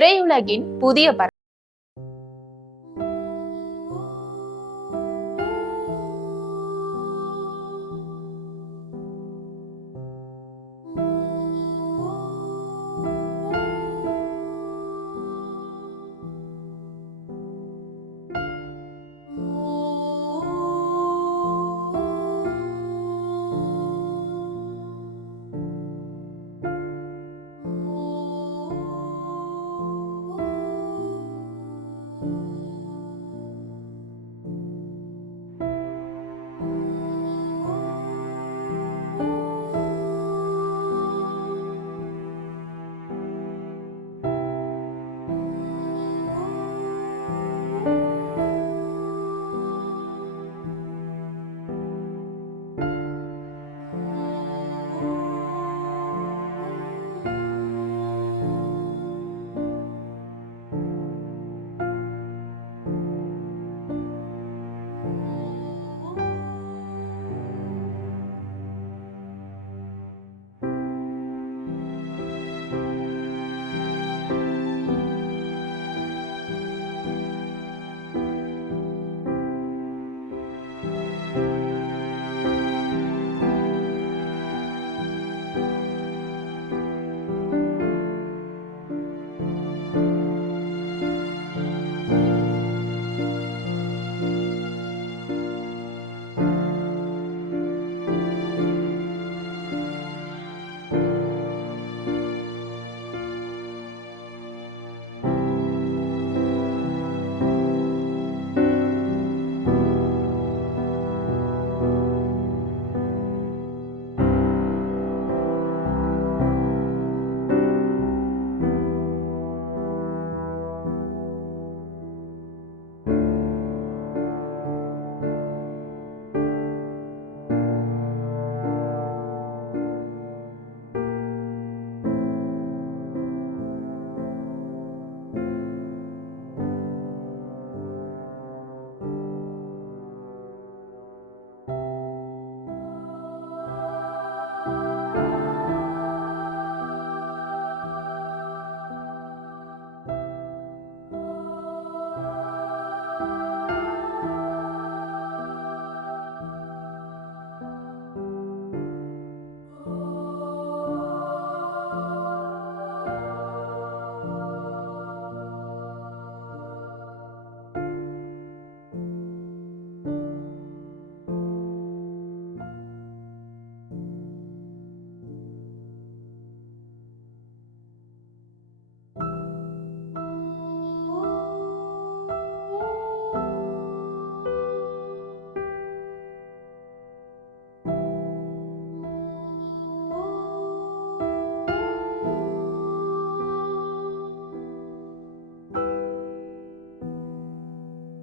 திரையுலகின் புதிய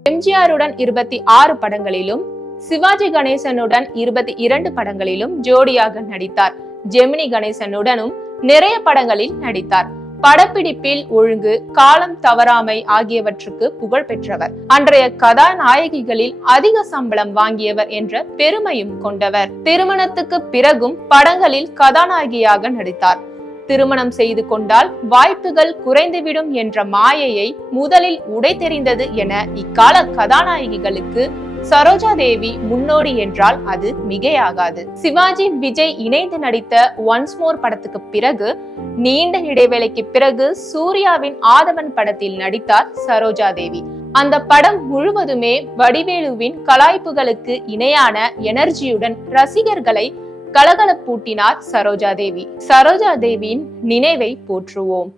எம்ஜிஆருடன் 26 படங்களிலும் சிவாஜி கணேசனுடன் 22 படங்களிலும் ஜோடியாக நடித்தார். ஜெமினி கணேசனுடனும் நிறைய படங்களில் நடித்தார். படப்பிடிப்பில் ஒழுங்கு, காலம் தவறாமை ஆகியவற்றுக்கு புகழ் பெற்றவர். அன்றைய கதாநாயகிகளில் அதிக சம்பளம் வாங்கியவர் என்ற பெருமையும் கொண்டவர். திருமணத்துக்கு பிறகும் படங்களில் கதாநாயகியாக நடித்தார். திருமணம் செய்து கொண்டால் வாய்ப்புகள் குறைந்துவிடும் என்ற மாயையை முதலில் உடைத்தெறிந்தது என இக்கால கதாநாயகிகளுக்கு சரோஜா தேவி முன்னோடி என்றால் அது மிகையாகாது. சிவாஜி விஜய் இணைந்து நடித்த ஒன்ஸ் மோர் படத்துக்கு பிறகு நீண்ட இடைவேளைக்கு பிறகு சூர்யாவின் ஆதவன் படத்தில் நடித்தார் சரோஜா தேவி. அந்த படம் முழுவதுமே வடிவேலுவின் கலாய்ப்புகளுக்கு இணையான எனர்ஜியுடன் ரசிகர்களை கலகலப்பூட்டினார் சரோஜா தேவி. சரோஜா தேவியின் நினைவை போற்றுவோம்.